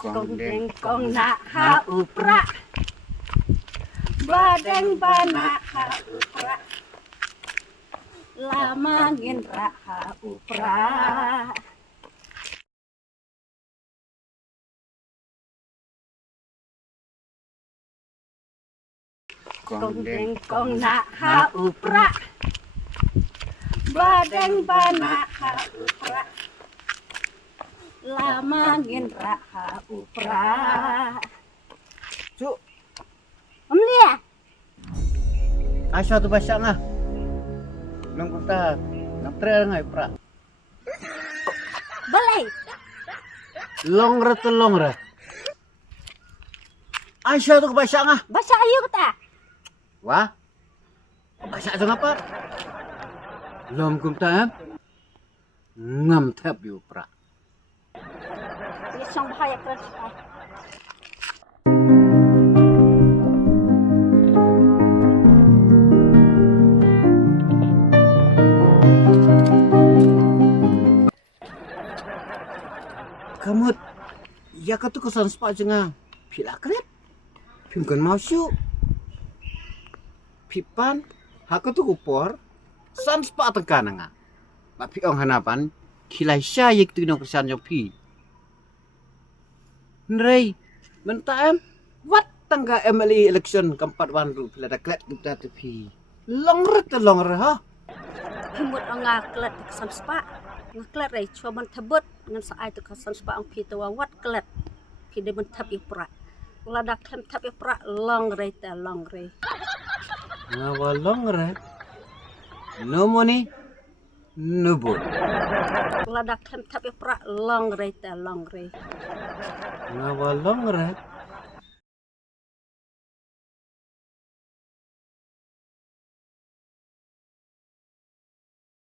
Kong deng kong nak ha upra Badeng bana ha upra Lama nginra ha upra Kong deng kong nak ha upra Badeng bana ha upra Lama nginra ha upra Cuk, Amlia Aisyah tu basyak ngah. Nang kota, nang trail ngai pra. Boleh Longre tu longre. Aisyah tu basyak ngah. Baca ayu kata Wah. Basyak tu ngapa? Lom kum ta. Ngam thap yu pra. Ini sang bahaya keras Kamu ya katu kesan spa jenga. Pila kret. Pimkan mau syuk. Pipan haka tu kupor san spa tengkan nga. Tapi ong hanapan kilai syayik tu nang kesan pi. Nrei mentaem wat tangga MLE election keempat wanru pila daklet kita tu pi. Longre ha. Himut angah kelat di kesan spa Ngaklet rai cua man tebut Ngan saai tu kesan spa ang pi tu wat kelat Pi dia man tab ipra Ula dak klem tab ipra long rai ta long rai Ngawa longre. No money. No boat. Ula dak klem tab ipra long rai ta long rai Ngawa longre.